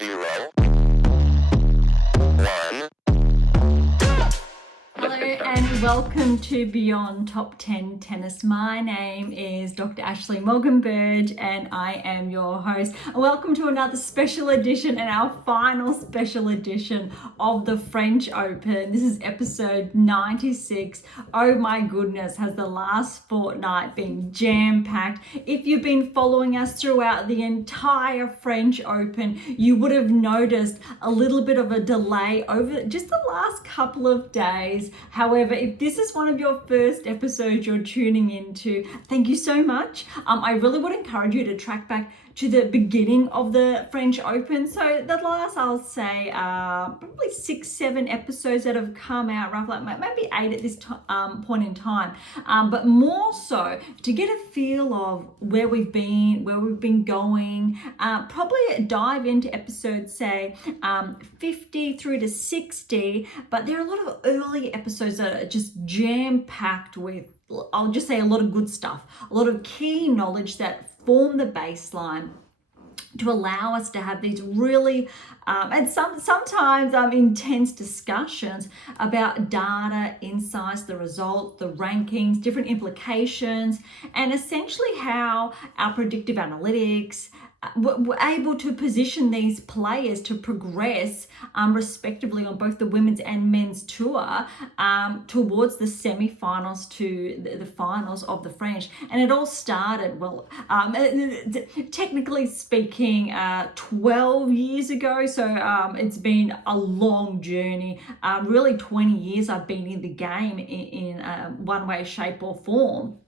0, 1. Hello and welcome to Beyond Top 10 Tennis. My name is Dr. Ashley Morgan-Burge and I am your host. And welcome to another special edition and our final special edition of the French Open. This is episode 96. Oh my goodness, has the last fortnight been jam-packed. If you've been following us throughout the entire French Open, you would have noticed a little bit of a delay over just the last couple of days. However, if this is one of your first episodes you're tuning into, thank you so much. I really would encourage you to track back to the beginning of the French Open. So the last, I'll say, probably 6-7 episodes that have come out, roughly maybe 8 at this point in time. But more so to get a feel of where we've been going. Probably dive into episodes, say 50 through to 60. But there are a lot of early episodes that are just jam-packed with, I'll just say, a lot of good stuff, a lot of key knowledge that form the baseline to allow us to have these really and sometimes intense discussions about data, insights, the results, the rankings, different implications, and essentially how our predictive analytics were able to position these players to progress respectively on both the women's and men's tour towards the semi-finals to the finals of the French. And it all started, well, technically speaking, 12 years ago. So it's been a long journey. Really 20 years I've been in the game in one way, shape or form.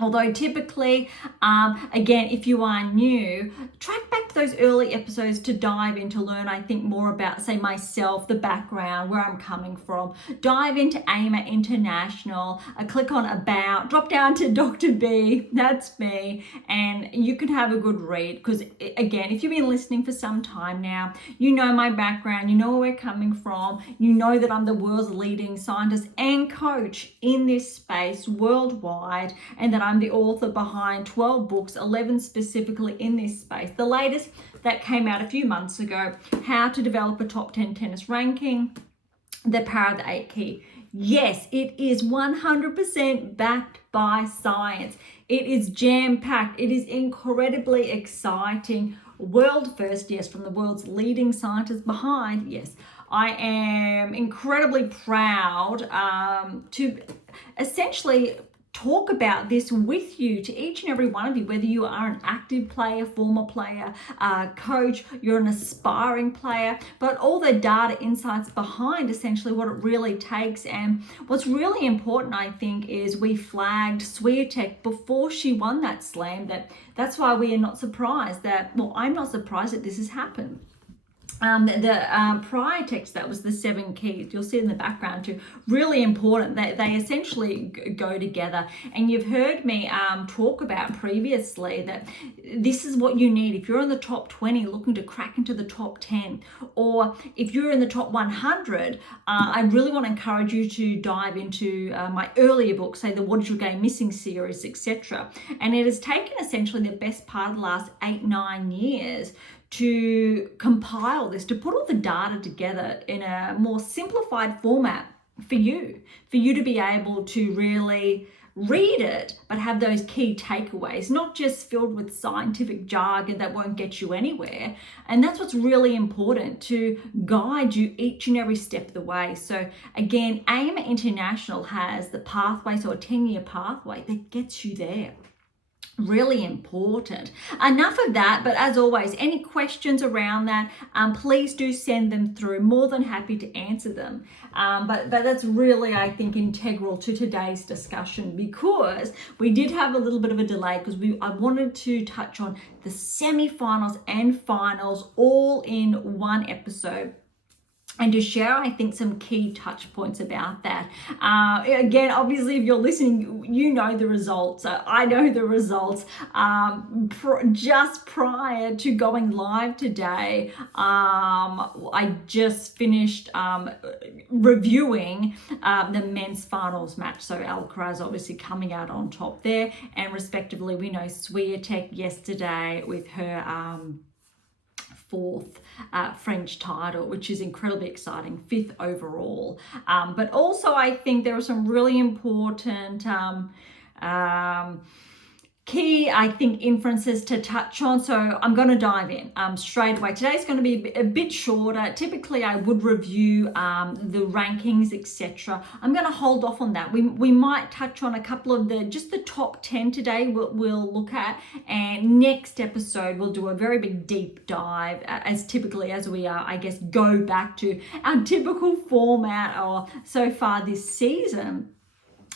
Although typically, again, if you are new, track back to those early episodes to dive in, to learn, I think, more about, say, myself, the background, where I'm coming from. Dive into AM8 International, click on About, drop down to Dr. B, that's me, and you can have a good read. Because, again, if you've been listening for some time now, you know my background, you know where we're coming from, you know that I'm the world's leading scientist and coach in this space worldwide, and that I'm the author behind 12 books, 11 specifically in this space. The latest that came out a few months ago, How to Develop a Top 10 Tennis Ranking, The Power of the 8 Key. Yes, it is 100% backed by science. It is jam-packed. It is incredibly exciting. World first, yes, from the world's leading scientists behind, yes. I am incredibly proud to essentially talk about this with you, to each and every one of you, whether you are an active player, former player, coach, you're an aspiring player, but all the data insights behind essentially what it really takes. And what's really important, I think, is we flagged Swiatek before she won that slam. That's why we are not surprised that, well, I'm not surprised that this has happened. The prior text, that was the 7 keys, you'll see in the background too, really important. They essentially go together. And you've heard me talk about previously that this is what you need if you're in the top 20 looking to crack into the top 10, or if you're in the top 100. I really want to encourage you to dive into my earlier books, say the What Is Your Game Missing series, etc. And it has taken essentially the best part of the last 8-9 years to compile this, to put all the data together in a more simplified format for you to be able to really read it, but have those key takeaways, not just filled with scientific jargon that won't get you anywhere. And that's what's really important, to guide you each and every step of the way. So again, AM8 International has the pathway, so a 10-year pathway that gets you there. Really important. Enough of that, but as always, any questions around that, please do send them through. More than happy to answer them. But that's really, I think, integral to today's discussion, because we did have a little bit of a delay because I wanted to touch on the semi-finals and finals all in one episode, and to share, I think, some key touch points about that. Again, obviously, if you're listening, you know the results. I know the results. Just prior to going live today, I just finished reviewing the men's finals match. So Alcaraz obviously coming out on top there, and respectively, we know Swiatek yesterday with her fourth French title, which is incredibly exciting, fifth overall. But also I think there are some really important key, I think, inferences to touch on. So I'm going to dive in straight away. Today's going to be a bit shorter. Typically, I would review the rankings, etc. I'm going to hold off on that. We might touch on a couple of the top 10 today we'll look at. And next episode, we'll do a very big deep dive, as typically as we are, I guess, go back to our typical format or so far this season,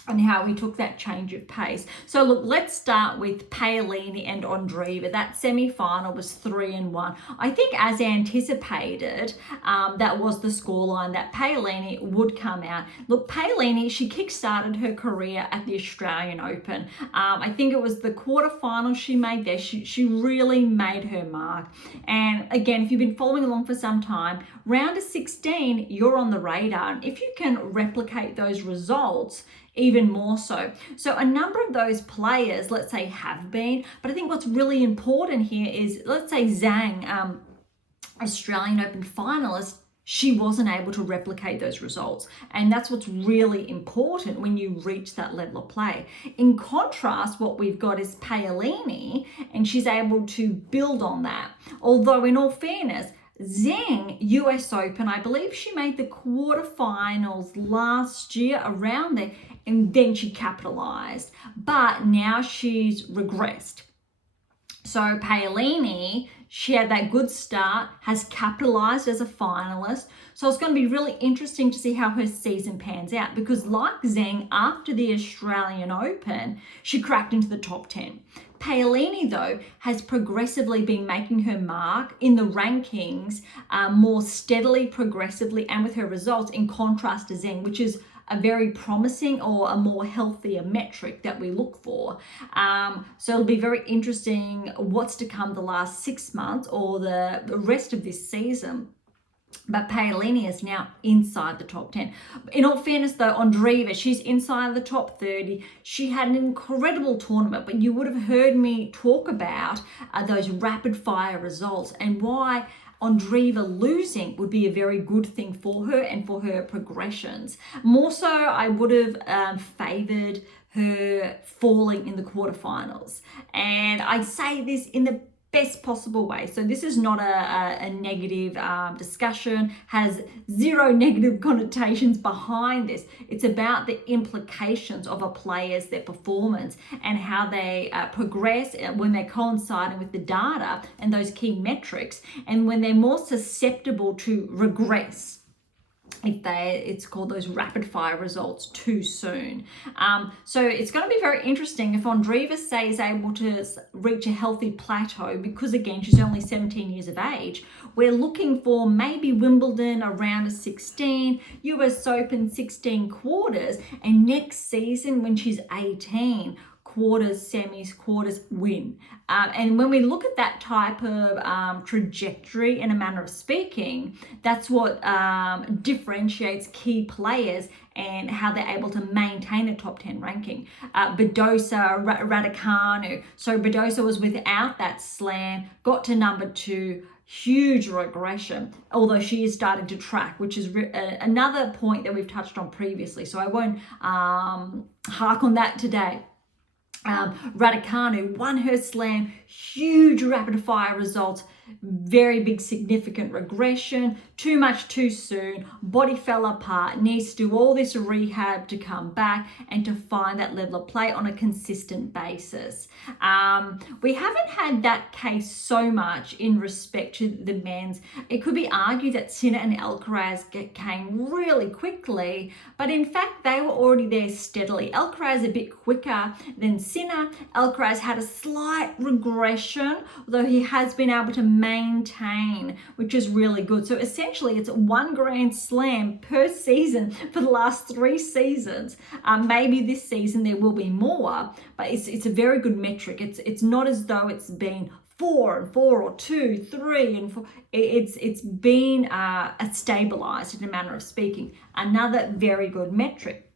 and how we took that change of pace. So look, let's start with Paolini and Andreeva. That semi-final was 3-1. I think as anticipated, that was the scoreline, that Paolini would come out. Look, Paolini, she kick-started her career at the Australian Open. I think it was the quarterfinal she made there. She really made her mark. And again, if you've been following along for some time, round of 16, you're on the radar. And if you can replicate those results, even more so. So a number of those players, let's say, have been, but I think what's really important here is, let's say Zhang, Australian Open finalist, she wasn't able to replicate those results. And that's what's really important when you reach that level of play. In contrast, what we've got is Paolini, and she's able to build on that. Although in all fairness, Zhang, US Open, I believe she made the quarterfinals last year around there, and then she capitalized. But now she's regressed. So Paolini, she had that good start, has capitalized as a finalist. So it's going to be really interesting to see how her season pans out, because like Zhang, after the Australian Open, she cracked into the top 10. Paolini, though, has progressively been making her mark in the rankings more steadily, progressively, and with her results, in contrast to Zhang, which is a very promising or a more healthier metric that we look for. So it'll be very interesting what's to come the last 6 months or the rest of this season. But Paolini is now inside the top 10. In all fairness, though, Andreeva, she's inside the top 30. She had an incredible tournament, but you would have heard me talk about those rapid fire results and why Andreeva losing would be a very good thing for her and for her progressions. More so, I would have favoured her falling in the quarterfinals. And I say this in the best possible way. So this is not a negative discussion, has zero negative connotations behind this. It's about the implications of a player's, their performance, and how they progress when they're coinciding with the data and those key metrics, and when they're more susceptible to regress. It's called those rapid fire results too soon. So it's going to be very interesting if Andreeva, say, is able to reach a healthy plateau, because again, she's only 17 years of age. We're looking for maybe Wimbledon around a 16, US Open 16 quarters, and next season when she's 18, quarters, semis, quarters, win. And when we look at that type of trajectory, in a manner of speaking, that's what differentiates key players and how they're able to maintain a top 10 ranking. Badosa, Raducanu. So Badosa was without that slam, got to number 2, huge regression, although she is starting to track, which is another point that we've touched on previously. So I won't hark on that today. Raducanu won her slam, huge rapid fire results, very big significant regression, too much too soon, body fell apart, needs to do all this rehab to come back and to find that level of play on a consistent basis. We haven't had that case so much in respect to the men's. It could be argued that Sinner and Alcaraz came really quickly, but in fact they were already there steadily. Alcaraz a bit quicker than Sinner. Alcaraz had a slight regression, although he has been able to maintain, which is really good. So essentially it's 1 Grand Slam per season for the last 3 seasons. Maybe this season there will be more, but it's a very good metric. It's not as though it's been 4 and 4 or 2, 3 and 4. It's been stabilized, in a manner of speaking. Another very good metric.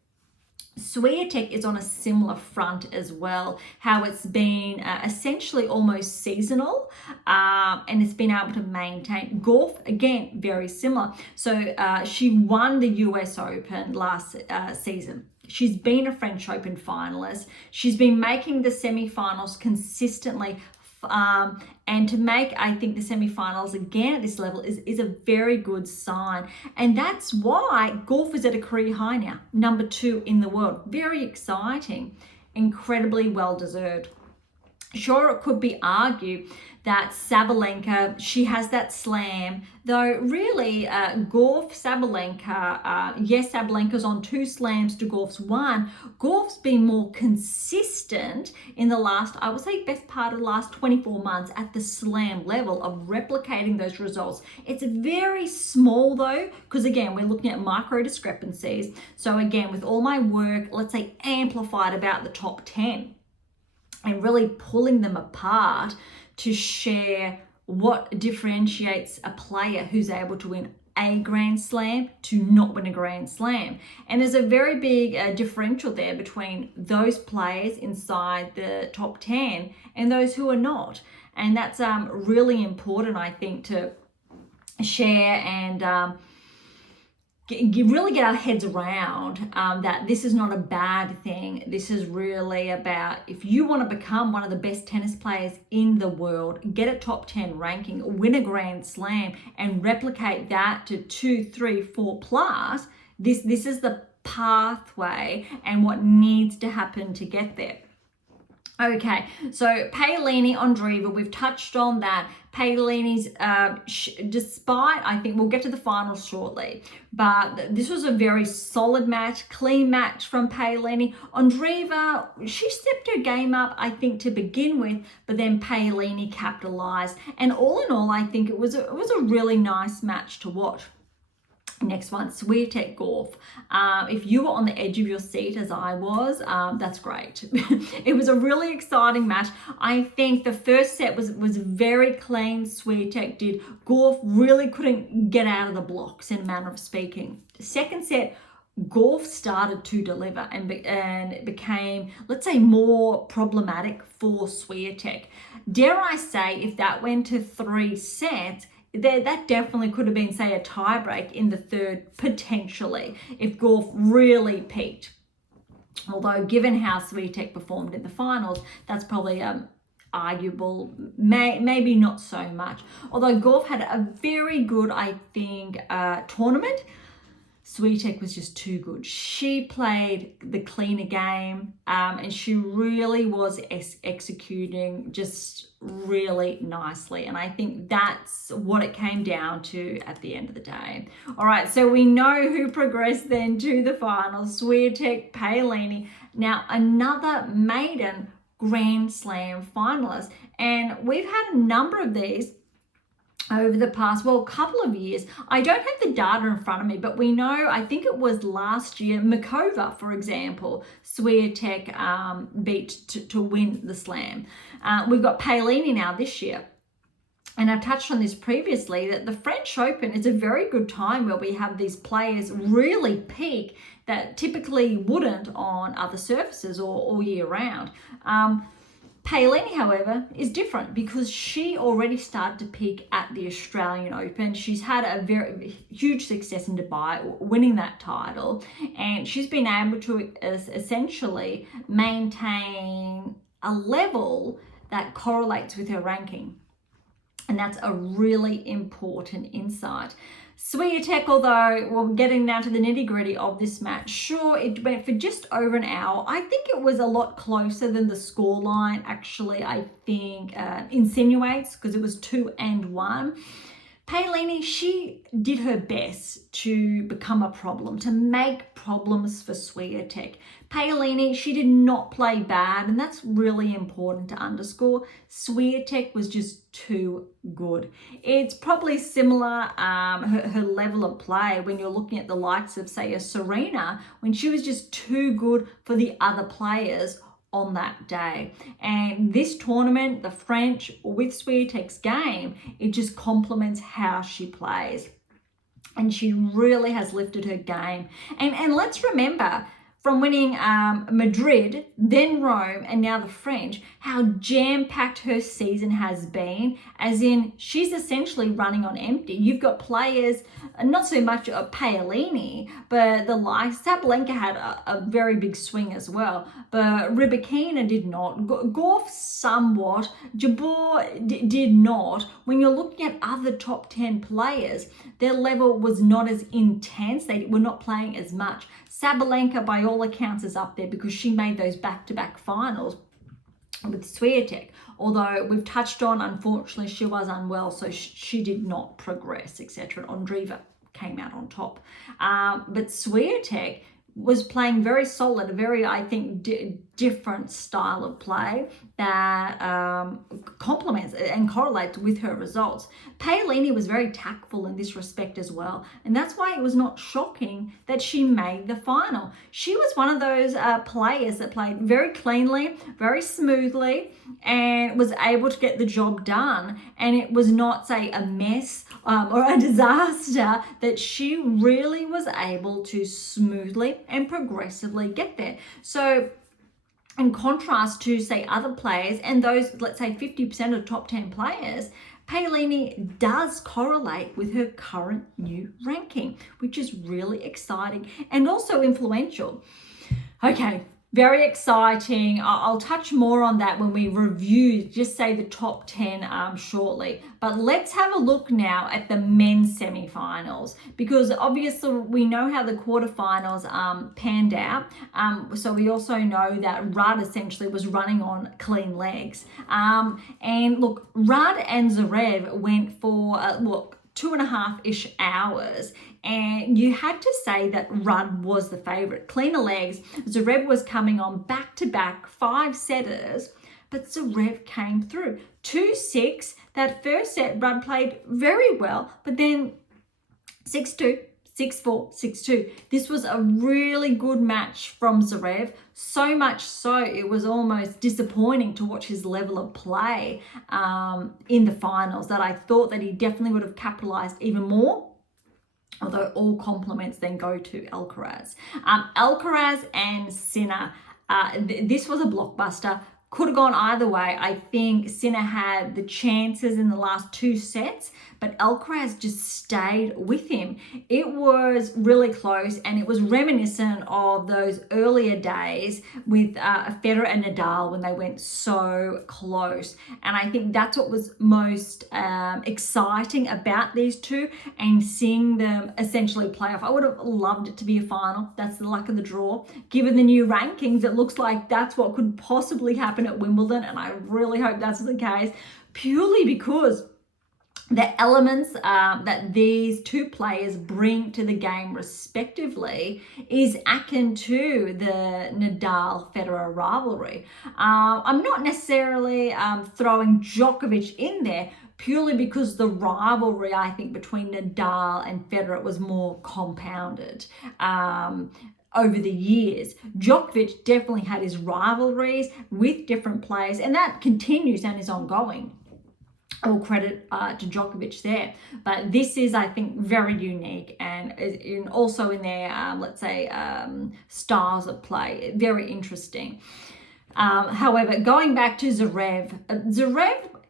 Swiatek is on a similar front as well, how it's been essentially almost seasonal, and it's been able to maintain. Gauff, again, very similar. So she won the US Open last season. She's been a French Open finalist. She's been making the semi-finals consistently. And to make, I think, the semi-finals again at this level is a very good sign. And that's why Gauff is at a career high now, number 2 in the world. Very exciting, incredibly well-deserved. Sure, it could be argued that Sabalenka, she has that slam, though really Gauff, Sabalenka, yes, Sabalenka's on 2 slams to Gauff's 1. Gauff's been more consistent in the last, I would say, best part of the last 24 months at the slam level of replicating those results. It's very small though, because again, we're looking at micro discrepancies. So again, with all my work, let's say amplified about the top 10 and really pulling them apart to share what differentiates a player who's able to win a Grand Slam to not win a Grand Slam. And there's a very big differential there between those players inside the top 10 and those who are not. And that's really important, I think, to share and really get our heads around that this is not a bad thing. This is really about, if you want to become one of the best tennis players in the world, get a top 10 ranking, win a Grand Slam, and replicate that to 2, 3, 4 plus, this is the pathway and what needs to happen to get there. Okay, so Paolini, Andreeva, we've touched on that. Paolini's, despite, I think we'll get to the finals shortly, but this was a very solid match, clean match from Paolini. Andreeva, she stepped her game up, I think, to begin with, but then Paolini capitalized. And all in all, I think it was a really nice match to watch. Next one, Swiatek Gauff. If you were on the edge of your seat as I was, that's great. It was a really exciting match. I think the first set was very clean. Swiatek did. Gauff really couldn't get out of the blocks, in a manner of speaking. The second set, Gauff started to deliver and it became, let's say, more problematic for Swiatek. Dare I say, if that went to 3 sets, that definitely could have been, say, a tiebreak in the third, potentially, if Gauff really peaked. Although, given how Swiatek performed in the finals, that's probably arguable, maybe not so much. Although Gauff had a very good, I think, tournament, Swiatek was just too good. She played the cleaner game and she really was executing just really nicely. And I think that's what it came down to at the end of the day. All right, so we know who progressed then to the finals, Swiatek, Paolini. Now, another maiden Grand Slam finalist. And we've had a number of these over the past, well, couple of years. I don't have the data in front of me, but we know, I think it was last year, Mikova, for example, Swiatek beat to win the slam. We've got Paolini now this year. And I've touched on this previously, that the French Open is a very good time where we have these players really peak that typically wouldn't on other surfaces or all year round. Paolini, however, is different because she already started to peak at the Australian Open. She's had a very huge success in Dubai, winning that title, and she's been able to essentially maintain a level that correlates with her ranking. And that's a really important insight. Swiatek, although we're getting down to the nitty-gritty of this match, sure, it went for just over an hour. I think it was a lot closer than the scoreline actually, I think, insinuates, because it was 2-1. Paolini, she did her best to become a problem, to make problems for Swiatek. Paolini, she did not play bad, and that's really important to underscore. Swiatek was just too good. It's probably similar, her level of play, when you're looking at the likes of, say, a Serena, when she was just too good for the other players on that day. And this tournament, the French, with Swiatek's game, it just complements how she plays. And she really has lifted her game. And let's remember, from winning Madrid, then Rome, and now the French, how jam-packed her season has been, as in she's essentially running on empty. You've got players, not so much Paolini, but the likes. Sabalenka had a very big swing as well, but Rybakina did not. Gauff somewhat. Jabeur did not. When you're looking at other top 10 players, their level was not as intense. They were not playing as much. Sabalenka, by all accounts, is up there because she made those back-to-back finals with Swiatek. Although we've touched on, unfortunately, she was unwell, so she did not progress, etc. Andreeva came out on top. But Swiatek was playing very solid, a very, I think, different style of play that complements and correlates with her results. Paolini was very tactful in this respect as well, and that's why it was not shocking that she made the final. She was one of those players that played very cleanly, very smoothly, and was able to get the job done, and it was not, say, a mess or a disaster, that she really was able to smoothly and progressively get there. So in contrast to, say, other players and those, let's say, 50% of top 10 players, Paolini does correlate with her current new ranking, which is really exciting and also influential. Okay, very exciting. I'll touch more on that when we review, just say, the top 10 shortly. But let's have a look now at the men's semi-finals, because obviously we know how the quarterfinals panned out. So we also know that Ruud essentially was running on clean legs. And look, Ruud and Zverev went for, 2.5-ish hours, and you had to say that Ruud was the favorite. Cleaner legs. Zverev was coming on back-to-back 5-setters, but Zverev came through. 2-6, that first set Ruud played very well, but then 6-2, 6-4, 6-2. This was a really good match from Zverev, so much so it was almost disappointing to watch his level of play in the finals, that I thought that he definitely would have capitalized even more, although all compliments then go to Alcaraz. Alcaraz and Sinner, this was a blockbuster. Could have gone either way. I think Sinner had the chances in the last 2 sets, but Alcaraz just stayed with him. It was really close, and it was reminiscent of those earlier days with Federer and Nadal when they went so close. And I think that's what was most exciting about these two, and seeing them essentially play off. I would have loved it to be a final. That's the luck of the draw. Given the new rankings, it looks like that's what could possibly happen at Wimbledon, and I really hope that's the case, purely because the elements that these two players bring to the game respectively is akin to the Nadal-Federer rivalry. I'm not necessarily throwing Djokovic in there, purely because the rivalry, I think, between Nadal and Federer was more compounded over the years. Djokovic definitely had his rivalries with different players, and that continues and is ongoing. All credit to Djokovic there. But this is, I think, very unique, and also in their, let's say, styles of play, very interesting. However, going back to Zverev,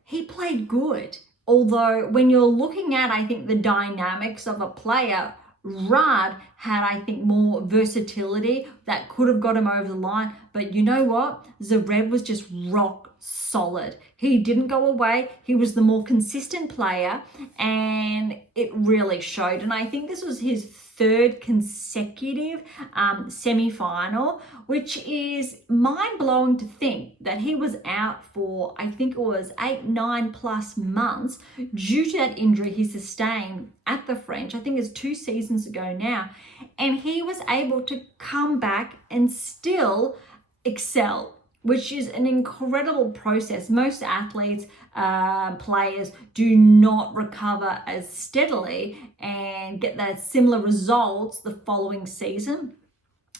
he played good. Although when you're looking at, I think, the dynamics of a player, Ruud had, I think, more versatility that could have got him over the line. But you know what? Zverev was just rock solid. He didn't go away. He was the more consistent player, and it really showed. And I think this was his 3rd consecutive semi-final, which is mind-blowing to think that he was out for, I think it was 8-9+ months due to that injury he sustained at the French. I think it's 2 seasons ago now. And he was able to come back and still excel, which is an incredible process. Most athletes, players, do not recover as steadily and get that similar results the following season.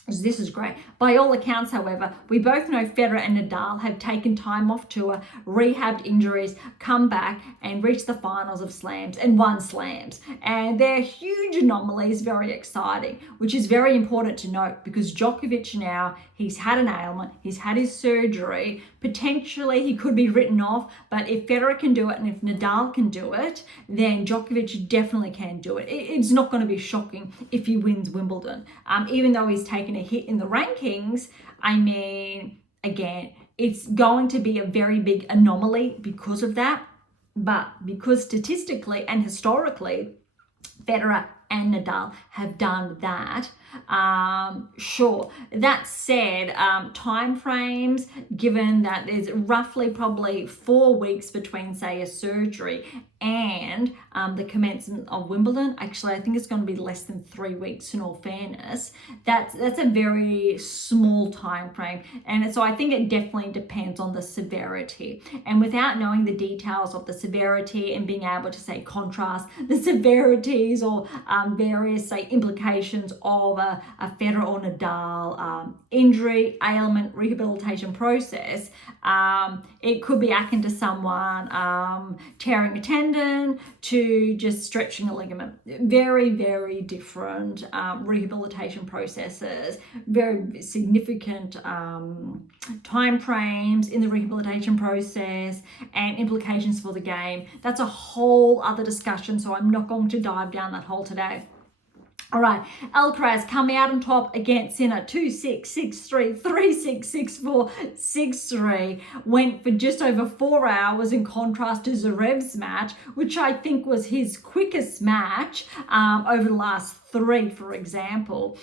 This is great. By all accounts, however, we both know Federer and Nadal have taken time off tour, rehabbed injuries, come back and reached the finals of slams and won slams. And they're huge anomalies, very exciting, which is very important to note because Djokovic now, he's had an ailment, he's had his surgery, potentially he could be written off, but if Federer can do it and if Nadal can do it, then Djokovic definitely can do it. It's not going to be shocking if he wins Wimbledon. Even though he's taken a hit in the rankings, I mean, again, it's going to be a very big anomaly because of that. But because statistically and historically, Federer and Nadal have done that. Sure. That said, time frames, given that there's roughly probably 4 weeks between, say, a surgery and the commencement of Wimbledon, actually, I think it's going to be less than 3 weeks in all fairness. That's a very small time frame. And so I think it definitely depends on the severity. And without knowing the details of the severity and being able to, say, contrast the severities or various, say, implications of a Federer or Nadal injury, ailment, rehabilitation process, it could be akin to someone tearing a tendon to just stretching a ligament. Very, very different rehabilitation processes, very significant time frames in the rehabilitation process and implications for the game. That's a whole other discussion, so I'm not going to dive down that hole today. All right, Alcaraz coming out on top against Sinner, 2-6, 6-3, 3-6, 6-4, 6-3. Went for just over 4 hours in contrast to Zverev's match, which I think was his quickest match over the last 3, for example.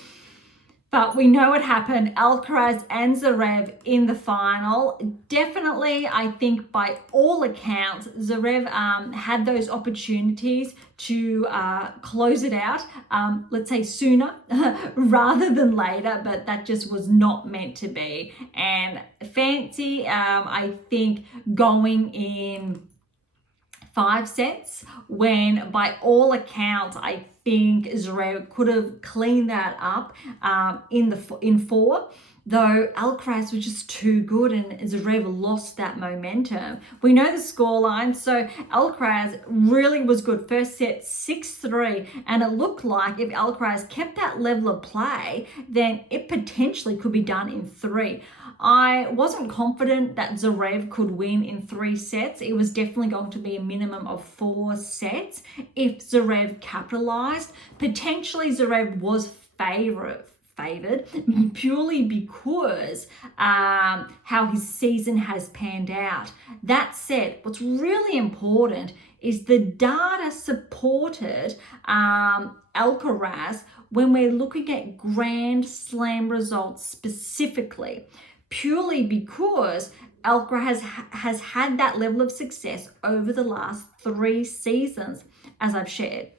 But we know what happened. Alcaraz and Zverev in the final. Definitely, I think by all accounts, Zverev had those opportunities to close it out, let's say sooner rather than later, but that just was not meant to be. And fancy, I think, going in 5 sets when by all accounts I think Zverev could have cleaned that up in 4, though Alcaraz was just too good and Zverev lost that momentum. We know the scoreline, so Alcaraz really was good. First set 6-3, and it looked like if Alcaraz kept that level of play, then it potentially could be done in 3. I wasn't confident that Zverev could win in 3 sets. It was definitely going to be a minimum of 4 sets if Zverev capitalized. Potentially Zverev was favored purely because how his season has panned out. That said, what's really important is the data supported Alcaraz when we're looking at Grand Slam results specifically, purely because Alcaraz has had that level of success over the last 3 seasons, as I've shared.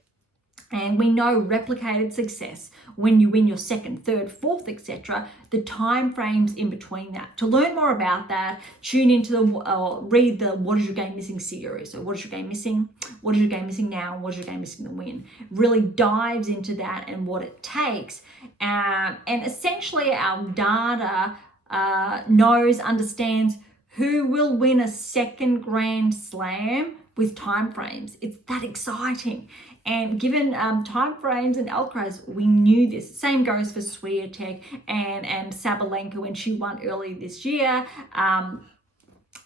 And we know replicated success, when you win your 2nd, 3rd, 4th, etc., the time frames in between that. To learn more about that, tune into read the What Is Your Game Missing series. So what is your game missing? What is your game missing now? What is your game missing to win? Really dives into that and what it takes. And essentially our data understands who will win a 2nd Grand Slam with time frames. It's that exciting. And given time frames and Alcaraz, we knew this. Same goes for Swiatek and Sabalenka when she won early this year.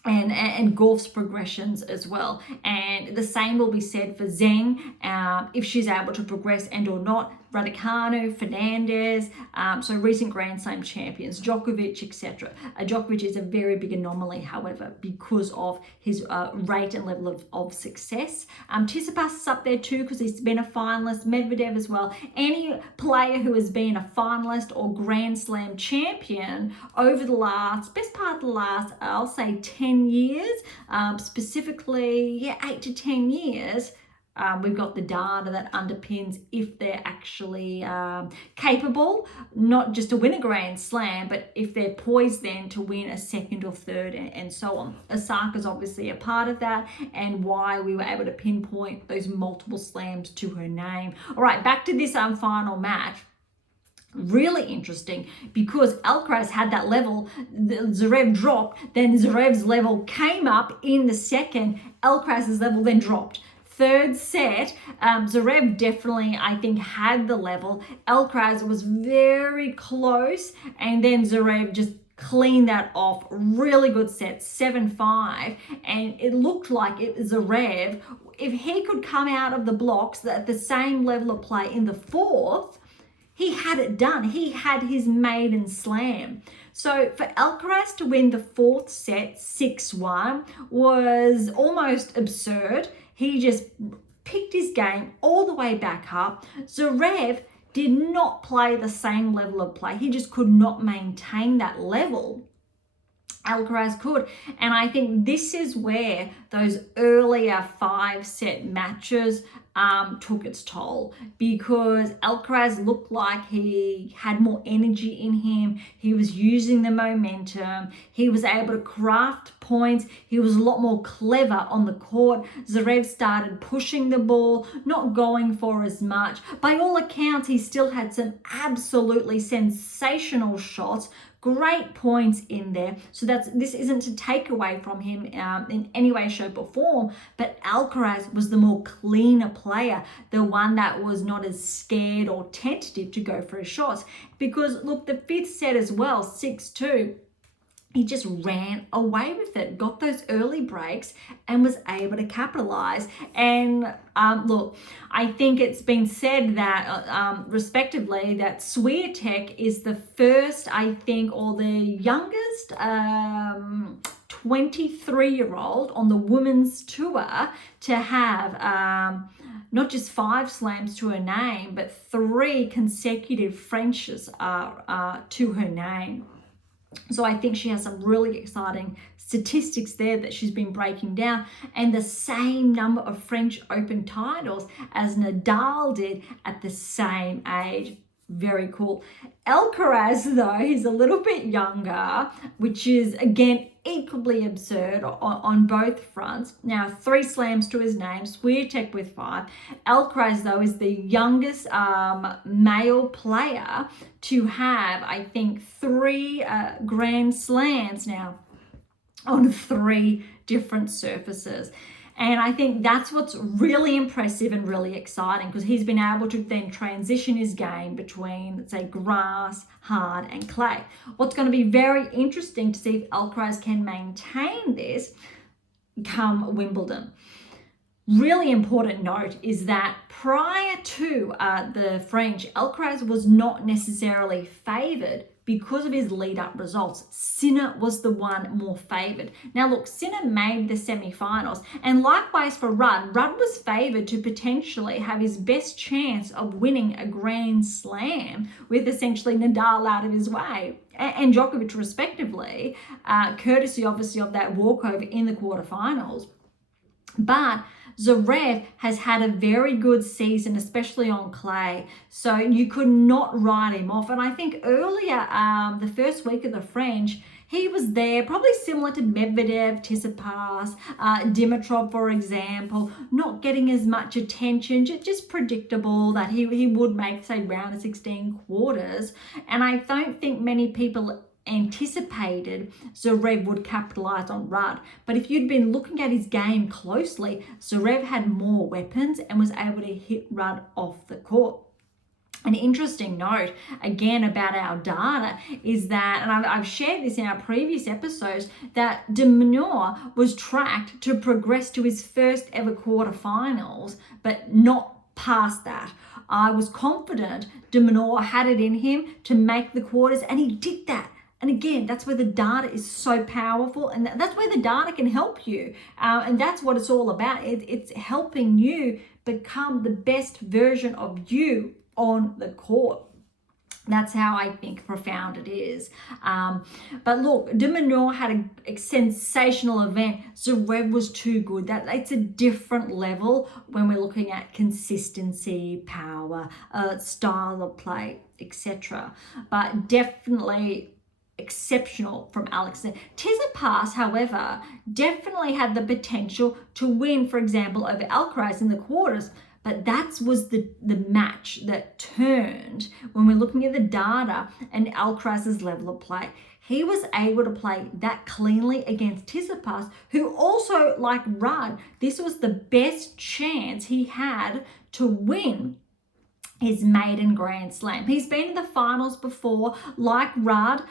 And Gauff's progressions as well. And the same will be said for Zheng, if she's able to progress and or not. Raducanu, Fernandez, so recent Grand Slam champions, Djokovic, etc. Djokovic is a very big anomaly, however, because of his rate and level of success. Tsitsipas is up there too because he's been a finalist. Medvedev as well. Any player who has been a finalist or Grand Slam champion over the best part of the last, I'll say 10 years, specifically, 8 to 10 years, we've got the data that underpins if they're actually capable, not just to win a Grand Slam, but if they're poised then to win a 2nd or 3rd and so on. Osaka's obviously a part of that and why we were able to pinpoint those multiple slams to her name. All right, back to this final match. Really interesting because Alcaraz had that level, Zverev dropped, then Zverev's level came up in the second, Alcaraz's level then dropped. Third set, Zverev definitely, I think, had the level. Alcaraz was very close, and then Zverev just cleaned that off. Really good set, 7-5, and it looked like Zverev, if he could come out of the blocks at the same level of play in the fourth, he had it done. He had his maiden slam. So for Alcaraz to win the fourth set 6-1 was almost absurd. He just picked his game all the way back up. Zverev did not play the same level of play. He just could not maintain that level. Alcaraz could. And I think this is where those earlier 5-set matches took its toll, because Alcaraz looked like he had more energy in him. He was using the momentum. He was able to craft points. He was a lot more clever on the court. Zverev started pushing the ball, not going for as much. By all accounts, he still had some absolutely sensational shots. Great points in there. So this isn't to take away from him in any way, shape or form, but Alcaraz was the more cleaner player, the one that was not as scared or tentative to go for his shots. Because look, the fifth set as well, 6-2, he just ran away with it, got those early breaks and was able to capitalize. And look, I think it's been said that, respectively, that Swiatek is the first, I think, or the youngest 23-year-old on the women's tour to have not just 5 slams to her name, but 3 consecutive Frenches to her name. So I think she has some really exciting statistics there that she's been breaking down, and the same number of French Open titles as Nadal did at the same age. Very cool. Alcaraz, though, he's a little bit younger, which is, again, equally absurd on both fronts. Now, 3 slams to his name, Swiatek with 5. Alcaraz, though, is the youngest male player to have, I think, 3 Grand Slams now on 3 different surfaces. And I think that's what's really impressive and really exciting, because he's been able to then transition his game between, let's say, grass, hard, and clay. What's going to be very interesting to see if Alcaraz can maintain this come Wimbledon. Really important note is that prior to the French, Alcaraz was not necessarily favoured because of his lead-up results. Sinner was the one more favoured. Now look, Sinner made the semi-finals, and likewise for Ruud. Ruud was favoured to potentially have his best chance of winning a Grand Slam with essentially Nadal out of his way and Djokovic respectively, courtesy obviously of that walkover in the quarterfinals. But Zverev has had a very good season, especially on clay, so you could not write him off. And I think earlier, the first week of the French, he was there, probably similar to Medvedev, Tsitsipas, Dimitrov, for example, not getting as much attention, just predictable that he would make, say, round of 16 quarters. And I don't think many people anticipated Zverev would capitalize on Ruud. But if you'd been looking at his game closely, Zverev had more weapons and was able to hit Ruud off the court. An interesting note, again, about our data is that, and I've shared this in our previous episodes, that de Minaur was tracked to progress to his first ever quarterfinals, but not past that. I was confident de Minaur had it in him to make the quarters, and he did that. And again, that's where the data is so powerful, and that's where the data can help you. And that's what it's all about. It's helping you become the best version of you on the court. That's how I think profound it is. But look, de Minaur had a sensational event. Zverev was too good. It's a different level when we're looking at consistency, power, style of play, etc. But definitely exceptional from Alex. Tsitsipas, however, definitely had the potential to win, for example, over Alcaraz in the quarters, But that was the match that turned when we're looking at the data and Alcaraz's level of play. He was able to play that cleanly against Tsitsipas, who also, like Ruud, this was the best chance he had to win his maiden Grand Slam. He's been in the finals before, like Ruud,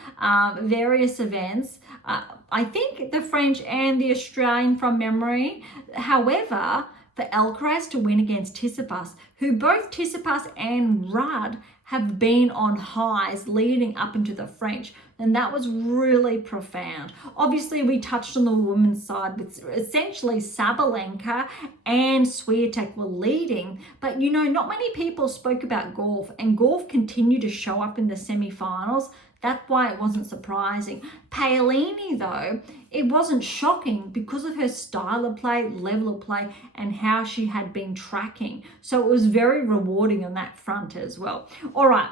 various events. I think the French and the Australian from memory. However, for Alcaraz to win against Tsitsipas, who both Tsitsipas and Ruud have been on highs leading up into the French, and that was really profound. Obviously, we touched on the women's side with essentially Sabalenka and Swiatek were leading, but you know, not many people spoke about Gauff, and Gauff continued to show up in the semi-finals. That's why it wasn't surprising. Paolini, though, it wasn't shocking because of her style of play, level of play, and how she had been tracking. So it was very rewarding on that front as well. All right,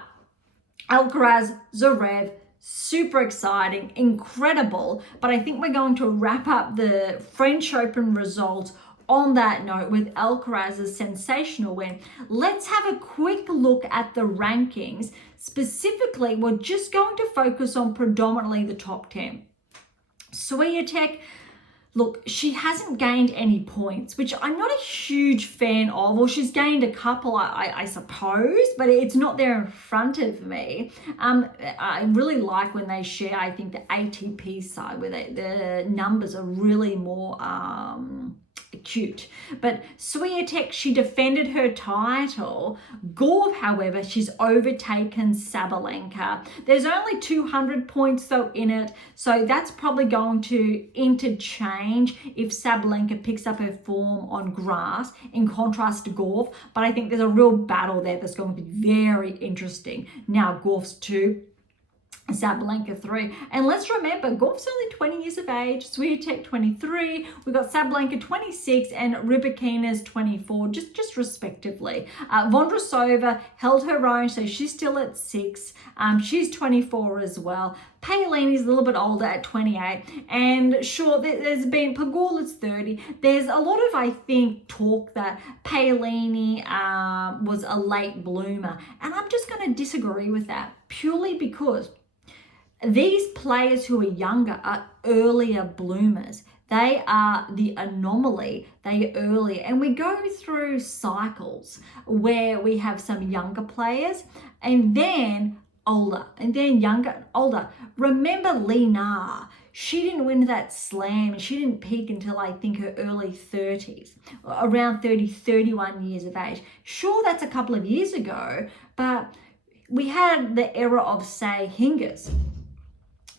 Alcaraz, Zverev, super exciting, incredible. But I think we're going to wrap up the French Open results on that note with Alcaraz's sensational win. Let's have a quick look at the rankings. Specifically, we're just going to focus on predominantly the top 10. Swiatek, look, she hasn't gained any points, which I'm not a huge fan of. Well, she's gained a couple, I suppose, but it's not there in front of me. I really like when they share, I think, the ATP side, where the numbers are really more acute. But Swiatek, she defended her title. Gauff, however, she's overtaken Sabalenka. There's only 200 points though in it, so that's probably going to interchange if Sabalenka picks up her form on grass in contrast to Gauff. But I think there's a real battle there that's going to be very interesting. Now Gauff's 2, Sabalenka 3. And let's remember, Gauff's only 20 years of age, Swiatek 23, we've got Sabalenka 26 and Rybakina's 24, just respectively. Vondrousova held her own, so she's still at 6. She's 24 as well. Paolini's a little bit older at 28, and sure, there's been Pegula's 30. There's a lot of, I think, talk that Paolini was a late bloomer, and I'm just going to disagree with that purely because these players who are younger are earlier bloomers. They are the anomaly. They are earlier. And we go through cycles where we have some younger players and then older, and then younger and older. Remember Li Na. She didn't win that slam. She didn't peak until I think her early 30s, around 30, 31 years of age. Sure, that's a couple of years ago, but we had the era of, say, Hingis,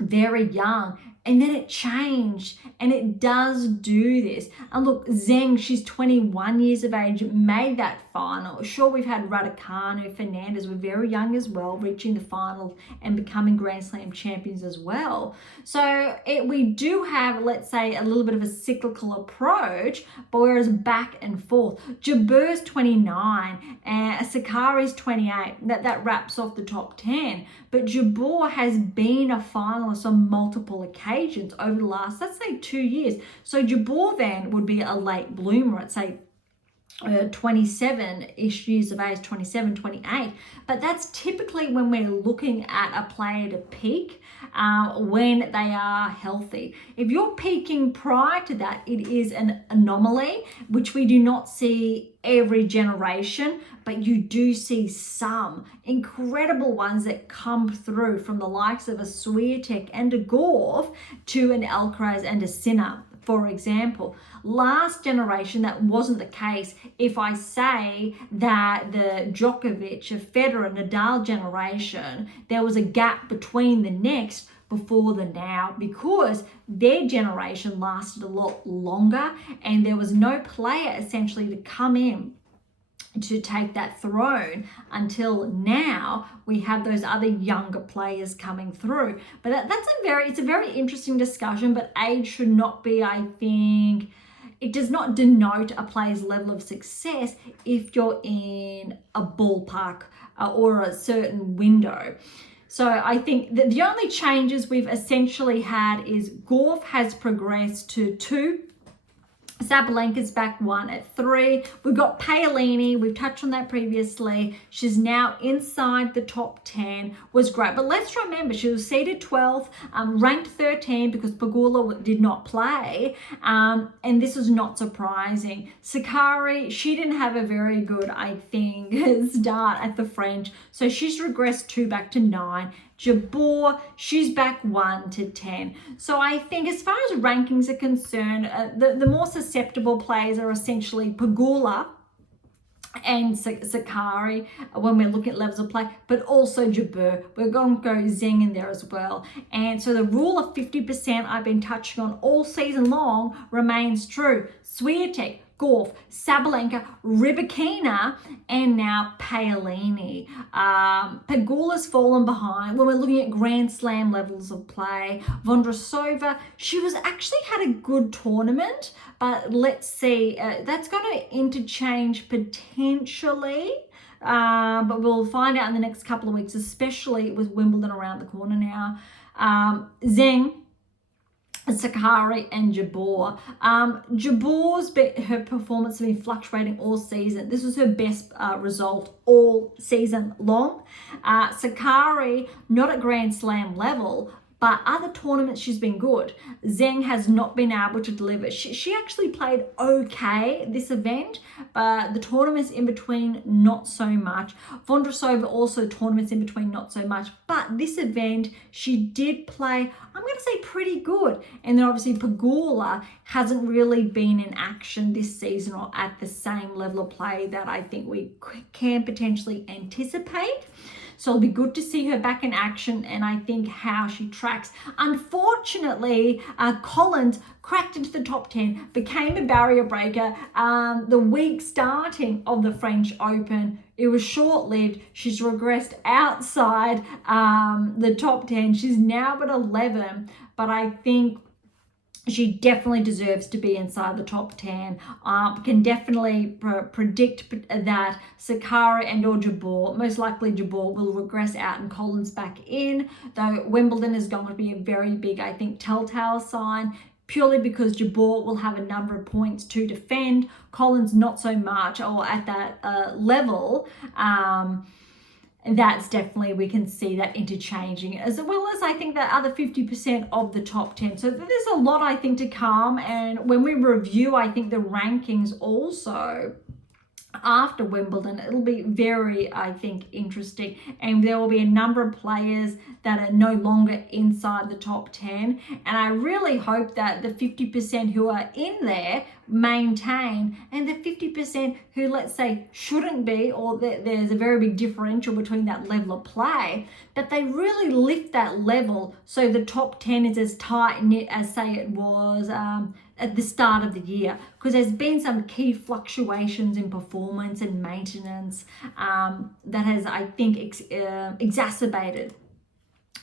very young, and then it changed, and it does do this. And look, Zheng, she's 21 years of age, made that final. Sure, we've had Raducanu, Fernandez were very young as well, reaching the final and becoming Grand Slam champions as well. So we do have, let's say, a little bit of a cyclical approach, but whereas back and forth. Jabeur's 29 and Sakari's 28. That wraps off the top 10. But Jabeur has been a finalist on multiple occasions over the last, let's say, 2 years. So Jabeur then would be a late bloomer at, say, 27-ish years of age, 27, 28. But that's typically when we're looking at a player to peak when they are healthy. If you're peaking prior to that, it is an anomaly, which we do not see every generation, but you do see some incredible ones that come through from the likes of a Swiatek and a Gauff to an Alcaraz and a Sinner. For example, last generation, that wasn't the case. If I say that the Djokovic, Federer, Nadal generation, there was a gap between the next before the now because their generation lasted a lot longer and there was no player essentially to come in to take that throne until now we have those other younger players coming through. But it's a very interesting discussion, but age should not be, I think, it does not denote a player's level of success if you're in a ballpark or a certain window. So I think that the only changes we've essentially had is Gauff has progressed to 2, Sabalenka's back 1 at 3. We've got Paolini. We've touched on that previously. She's now inside the top 10. Was great. But let's remember, she was seeded 12th, ranked 13 because Pegula did not play. And this is not surprising. Sakkari, she didn't have a very good, I think, start at the French. So she's regressed 2 back to 9. Jabeur, she's back 1 to 10. So I think as far as rankings are concerned, the more susceptible players are essentially Pegula and Sakkari when we're looking at levels of play, but also Jabeur. We're going to go Zheng in there as well. And so the rule of 50% I've been touching on all season long remains true. Swiatek, Gauff, Sabalenka, Rybakina, and now Paolini. Pegula's fallen behind when we're looking at Grand Slam levels of play. Vondrousova, she was actually had a good tournament, but let's see, that's going to interchange potentially. But we'll find out in the next couple of weeks, especially with Wimbledon around the corner now. Zheng, Sakkari and Jabeur. Her performance has been fluctuating all season. This was her best result all season long. Sakkari, not at Grand Slam level, but other tournaments she's been good. Zheng has not been able to deliver. She actually played okay this event, but the tournaments in between, not so much. Vondrousova also tournaments in between, not so much. But this event, she did play, I'm going to say pretty good. And then obviously Pegula hasn't really been in action this season or at the same level of play that I think we can potentially anticipate. So it'll be good to see her back in action, and I think how she tracks. Unfortunately, Collins cracked into the top 10, became a barrier breaker the week starting of the French Open. It was short-lived. She's regressed outside the top 10. She's now at 11, but I think she definitely deserves to be inside the top 10. Can definitely predict that Sakkari and or Jabeur, most likely Jabeur, will regress out and Collins back in, though Wimbledon is going to be a very big, I think, telltale sign, purely because Jabeur will have a number of points to defend. Collins not so much, or at that level. And that's definitely, we can see that interchanging, as well as I think that other 50% of the top 10. So there's a lot, I think, to come. And when we review, I think, the rankings also after Wimbledon, it'll be very, I think, interesting. And there will be a number of players that are no longer inside the top 10. And I really hope that the 50% who are in there maintain, and the 50% who, let's say, shouldn't be, or there's a very big differential between that level of play, that they really lift that level so the top 10 is as tight-knit as, say, it was at the start of the year, because there's been some key fluctuations in performance and maintenance that has, I think, exacerbated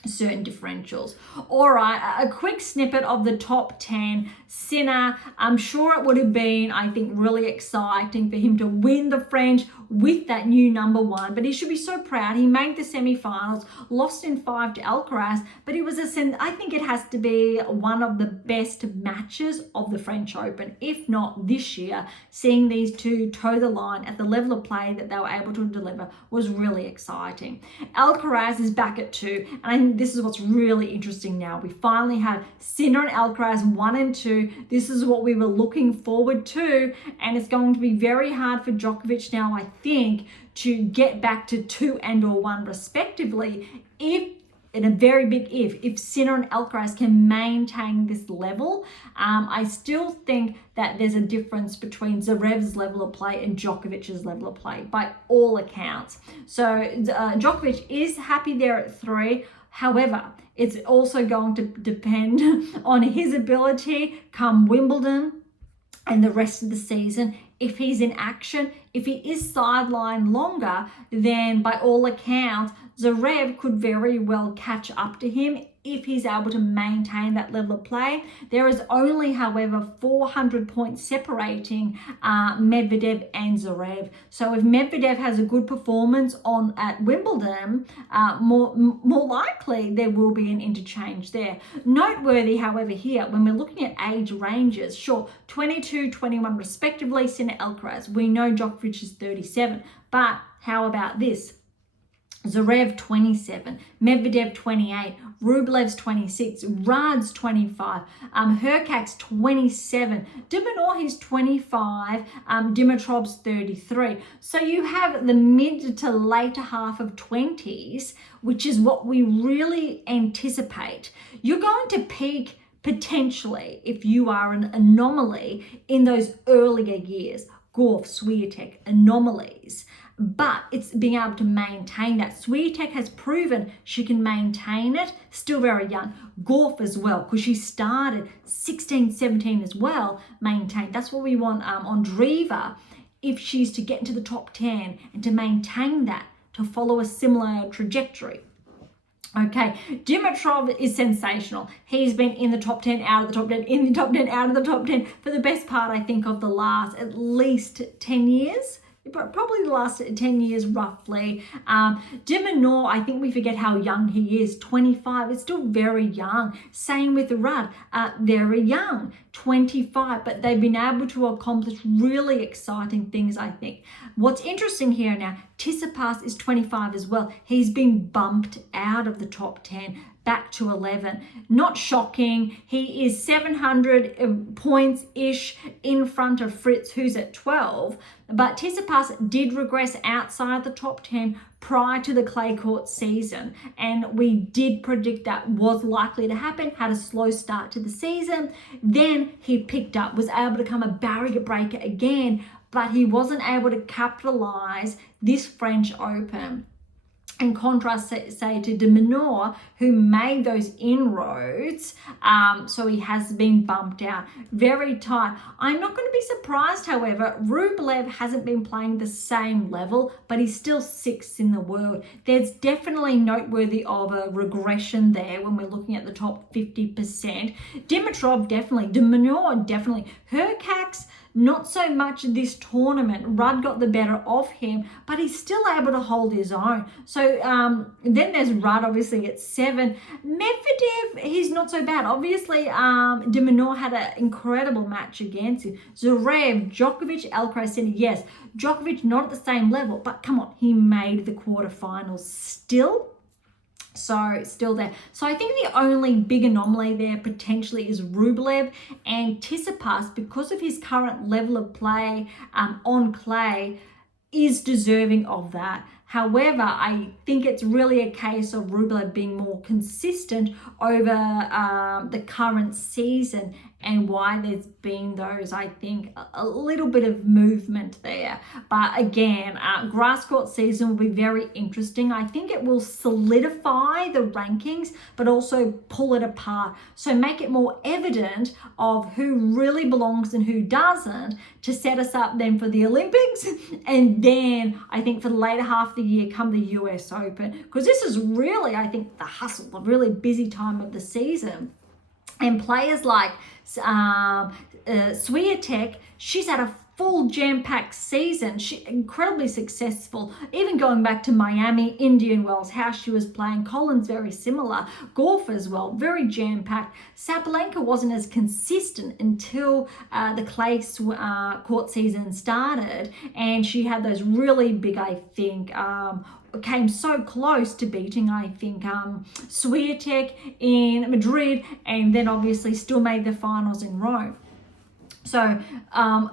certain differentials. All right, a quick snippet of the top 10. Sinner, I'm sure it would have been, I think, really exciting for him to win the French with that new number 1, but he should be so proud. He made the semi-finals, lost in 5 to Alcaraz, but it was I think it has to be one of the best matches of the French Open, if not this year. Seeing these two toe the line at the level of play that they were able to deliver was really exciting. Alcaraz is back at 2, and I think this is what's really interesting now. We finally have Sinner and Alcaraz 1 and 2. This is what we were looking forward to, and it's going to be very hard for Djokovic now, I think, to get back to 2 and or 1 respectively, if Sinner and Alcaraz can maintain this level. I still think that there's a difference between Zverev's level of play and Djokovic's level of play by all accounts. So Djokovic is happy there at 3. However, it's also going to depend on his ability come Wimbledon and the rest of the season. If he's in action, if he is sidelined longer, then by all accounts, Zverev could very well catch up to him if he's able to maintain that level of play. There is only, however, 400 points separating Medvedev and Zverev. So if Medvedev has a good performance at Wimbledon, more likely there will be an interchange there. Noteworthy, however, here, when we're looking at age ranges, sure, 22, 21 respectively, Sinner, Alcaraz. We know Djokovic is 37, but how about this? Zverev 27, Medvedev 28, Rublev's 26, Ruud's 25, Hurkacz's 27, de Minaur he's 25, Dimitrov's 33. So you have the mid to later half of 20s, which is what we really anticipate. You're going to peak potentially, if you are an anomaly, in those earlier years. Gauff, Swiatek, anomalies. But it's being able to maintain that. Swiatek has proven she can maintain it, still very young. Gauff as well, because she started 16, 17 as well, maintained. That's what we want Andreeva, if she's to get into the top 10 and to maintain that, to follow a similar trajectory. Okay, Dimitrov is sensational. He's been in the top 10, out of the top 10, in the top 10, out of the top 10 for the best part, I think, of the last at least 10 years. Probably the last 10 years roughly. De Minaur, I think we forget how young he is, 25. It's still very young. Same with Ruud, very young, 25. But they've been able to accomplish really exciting things, I think. What's interesting here now, Tsitsipas is 25 as well. He's been bumped out of the top 10. Back to 11. Not shocking. He is 700 points-ish in front of Fritz, who's at 12. But Tsitsipas did regress outside the top 10 prior to the clay court season. And we did predict that was likely to happen. Had a slow start to the season. Then he picked up, was able to become a barrier breaker again. But he wasn't able to capitalize this French Open. In contrast, say, to de Minaur, who made those inroads, so he has been bumped out. Very tight. I'm not going to be surprised, however, Rublev hasn't been playing the same level, but he's still 6th in the world. There's definitely noteworthy of a regression there when we're looking at the top 50%. Dimitrov, definitely. De Minaur, definitely. Hurkacz, not so much this tournament. Ruud got the better of him, but he's still able to hold his own. So then there's Ruud, obviously, at 7. Medvedev, he's not so bad. Obviously, de Minaur had an incredible match against him. Zverev, Djokovic, Alcaraz, Sinner. Yes, Djokovic not at the same level, but come on, he made the quarterfinals still. So still there. So I think the only big anomaly there potentially is Rublev, and Tsitsipas, because of his current level of play on clay, is deserving of that. However, I think it's really a case of Rublev being more consistent over the current season, and why there's been those, I think, a little bit of movement there. But again, grass court season will be very interesting. I think it will solidify the rankings, but also pull it apart. So make it more evident of who really belongs and who doesn't, to set us up then for the Olympics. And then I think for the later half of the year come the US Open, because this is really, I think, the hustle, the really busy time of the season. And players like Swiatek, she's had a full jam-packed season. She incredibly successful, even going back to Miami, Indian Wells, how she was playing. Collins, very similar. Gauff as well, very jam-packed. Sabalenka wasn't as consistent until the clay court season started, and she had those really big, I think, came so close to beating, I think, Swiatek in Madrid, and then obviously still made the finals in Rome. So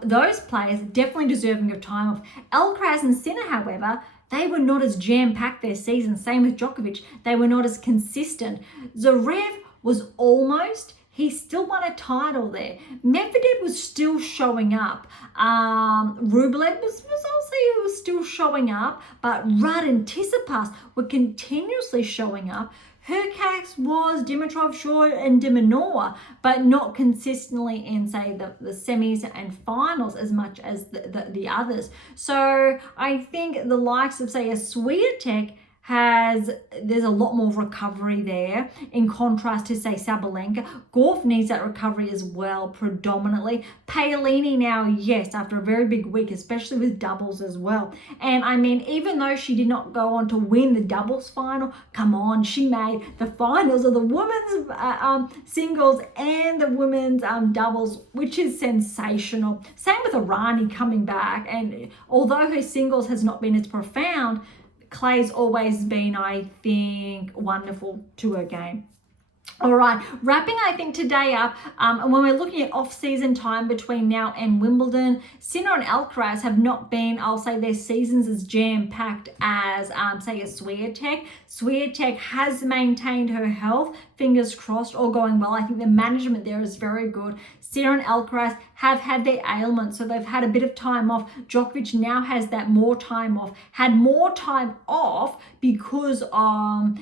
those players are definitely deserving of time off. Alcaraz and Sinner, however, they were not as jam-packed their season. Same with Djokovic. They were not as consistent. Zverev was almost, he still won a title there. Medvedev was still showing up. Rublev was still showing up, but Ruud and Tsitsipas were continuously showing up. Hurkacz was, Dimitrov, sure, and de Minaur, but not consistently in, say, the semis and finals as much as the others. So I think the likes of, say, a Swiatek there's a lot more recovery there in contrast to, say, Sabalenka. Gauff needs that recovery as well, predominantly. Paolini now, yes, after a very big week, especially with doubles as well. And I mean, even though she did not go on to win the doubles final, come on, she made the finals of the women's singles and the women's doubles, which is sensational. Same with Irani coming back, and although her singles has not been as profound, Clay's always been, I think, wonderful to her game. All right, wrapping, I think, today up, and when we're looking at off-season time between now and Wimbledon, Sinner and Alcaraz have not been, I'll say, their seasons as jam-packed as, say, a Swiatek. Swiatek has maintained her health, fingers crossed, all going well. I think the management there is very good. Sinner and Alcaraz have had their ailments, so they've had a bit of time off. Djokovic now has that more time off, had more time off because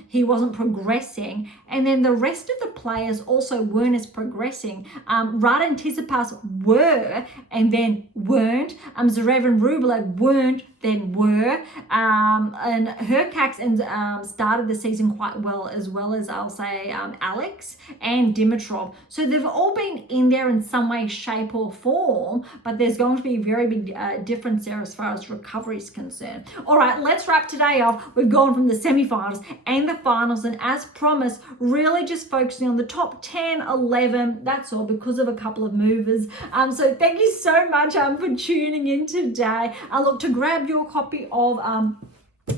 he wasn't progressing, and then the rest of the players also weren't as progressing. Ruud and Tsitsipas were and then weren't. Zverev and Ruud weren't, then were. And Hurkacz and started the season quite well as I'll say Alex and Dimitrov. So they've all been in there in some way, shape or form, but there's going to be a very big difference there as far as recovery is concerned. All right, let's wrap today off. We've gone from the semi-finals and the finals, and as promised, really just focusing on the top 10, 11, that's all, because of a couple of movers. So thank you so much for tuning in today. I look to grab your copy of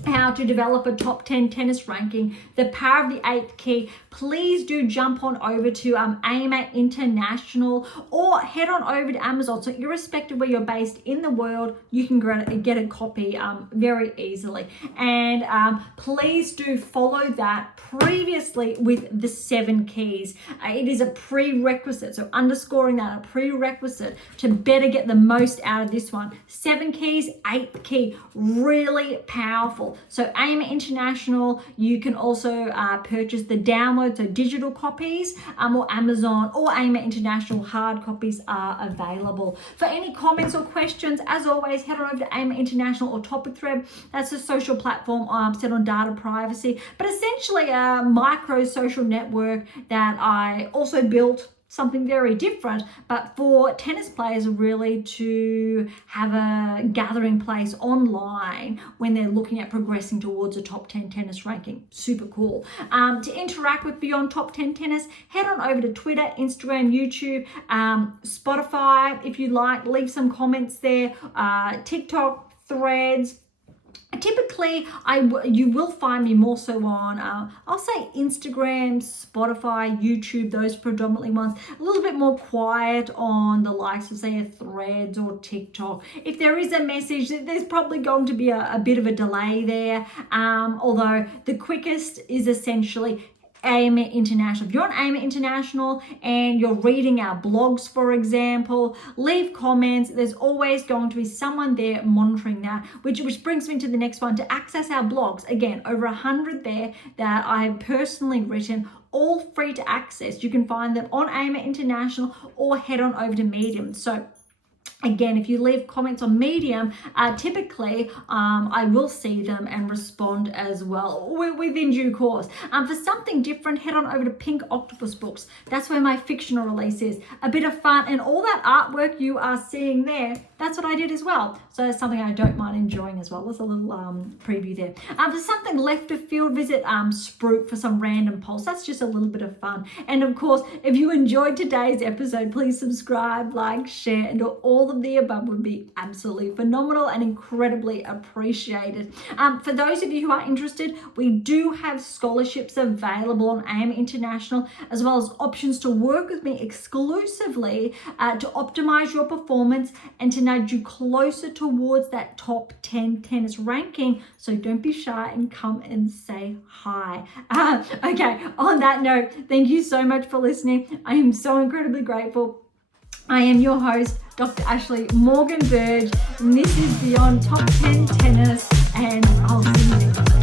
How to Develop a Top 10 Tennis Ranking, The Power of the Eighth Key. Please do jump on over to AM8 International or head on over to Amazon. So irrespective where you're based in the world, you can get a copy very easily. And please do follow that previously with the 7 keys. It is a prerequisite. So underscoring that, a prerequisite to better get the most out of this one. 7 keys, 8th key, really powerful. So AM8 International, you can also purchase the download, so digital copies, or Amazon or AM8 International hard copies are available. For any comments or questions, as always, head on over to AM8 International or Topic Thread. That's a social platform set on data privacy, but essentially a micro social network that I also built something very different, but for tennis players really to have a gathering place online when they're looking at progressing towards a top 10 tennis ranking. Super cool. To interact with Beyond Top 10 Tennis, head on over to Twitter, Instagram, YouTube, Spotify if you like. Leave some comments there. TikTok, Threads. Typically, you will find me more so on, I'll say Instagram, Spotify, YouTube, those predominantly ones. A little bit more quiet on the likes of, say, a Threads or TikTok. If there is a message, there's probably going to be a bit of a delay there. Although the quickest is essentially AM8 International. If you're on AM8 International and you're reading our blogs, for example, leave comments. There's always going to be someone there monitoring that, which brings me to the next one. To access our blogs, again, over 100 there that I have personally written, all free to access. You can find them on AM8 International or head on over to Medium. So again, if you leave comments on Medium, typically I will see them and respond as well within due course. For something different, head on over to Pink Octopus Books. That's where my fictional release is. A bit of fun, and all that artwork you are seeing there, that's what I did as well. So it's something I don't mind enjoying as well. There's a little preview there. For something left of field, visit Spruik for some random polls. That's just a little bit of fun. And of course, if you enjoyed today's episode, please subscribe, like, share, and all of the above would be absolutely phenomenal and incredibly appreciated. For those of you who are interested, we do have scholarships available on AM International, as well as options to work with me exclusively to optimize your performance and to nudge you closer towards that top 10 tennis ranking. So don't be shy and come and say hi. Okay, on that note, thank you so much for listening. I am so incredibly grateful. I am your host, Dr. Ashley Morgan Burge, and this is Beyond Top 10 Tennis, and I'll see you next time.